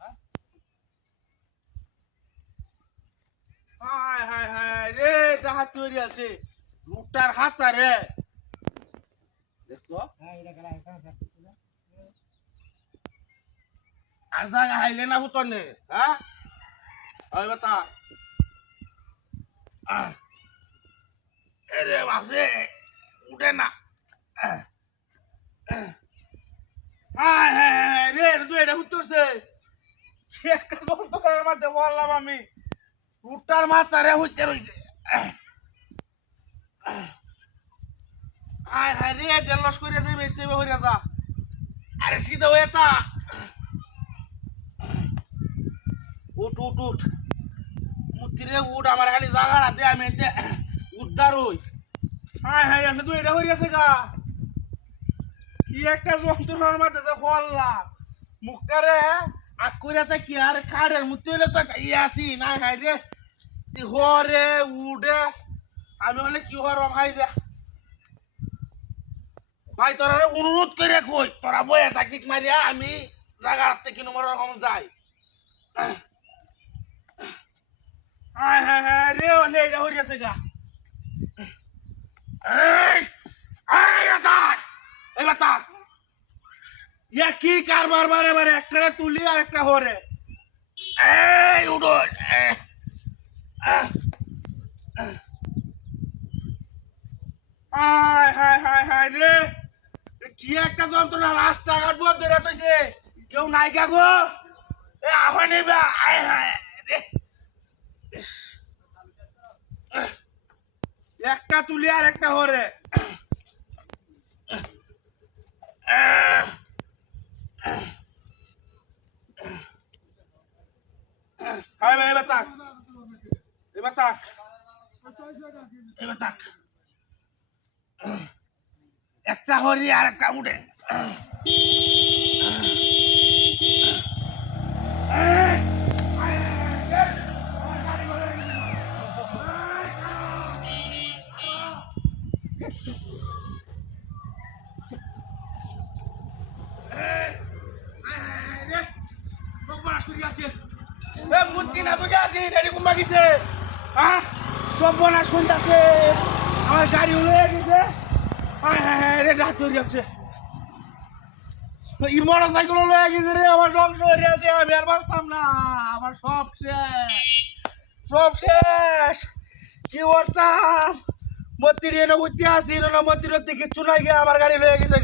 হ্যাঁ? হায়? হায় রে এটা হাত তৈরি আছে। দুটার হাত আরে আর জায়গা হাইলে না হুতনে হ্যাঁ? ওই বেটা আরে বাপরে উঠে না। মধ্যে বললাম আমি। উটার মাথারে হইতে রইছে। আয় হ্যাঁ ডেলস করে দেবে চেপে হইরা যা। আরে সিধা হয়ে তা। উঠ উঠ উঠ। মুতিরে উঠ, আমার খালি জায়গাটা দে, আমি এতে উদ্ধার হই। হায় হায়, আমি তো এটা হয়ে গেছে গা। কি একটা যন্ত্রণার মাঝে যে বললাম মুখটারে আকুরাতে কি আর কাড়ের মুতি হইলে তো ইয়ে আসি, নাই হাই রে। হরে উডে। আমি হলে কি হরম, হাই যে। ভাই, তোরা অনুরোধ করে কই, তোরা বয়ে থাকিক মারিয়া, আমি জায়গার থেকে নম্বর রকম যাই। হ্যাঁ হ্যাঁ হ্যাঁ রে ওলে এটা গেছে গা এই এই বাতাক এই বাতাক ইয়া কি কারবার বারে বারে একটা তুলি আর একটা হরে। এই উডন হায় হায় হায় হায় রে। কি একটা যন্ত্রণা, রাস্তাঘাট বন্ধ ধরে তৈছে কেউ নাই গা এ আহ্বান নিবা আয়, হায়, রে। একটা তুলি আর একটা হরে। হাই ভাই এবার তাক একটা হরি আর একটা উড়ে মূর্তি হ্যাঁ? আমার গাড়ি উড়ে গেছে। হ্যাঁ হ্যাঁ হ্যাঁ মোটর সাইকেল লয়ে গেছে রে, আমার ধ্বংস হয়ে যাচ্ছে আমি আর বাঁচতাম না, আমার সব শেষ। সব শেষ। কি করতাম? মতির এনে বুঝতে আসি না মতির কিচ্ছু নাই গিয়ে আমার গাড়ি লয়ে গেছে।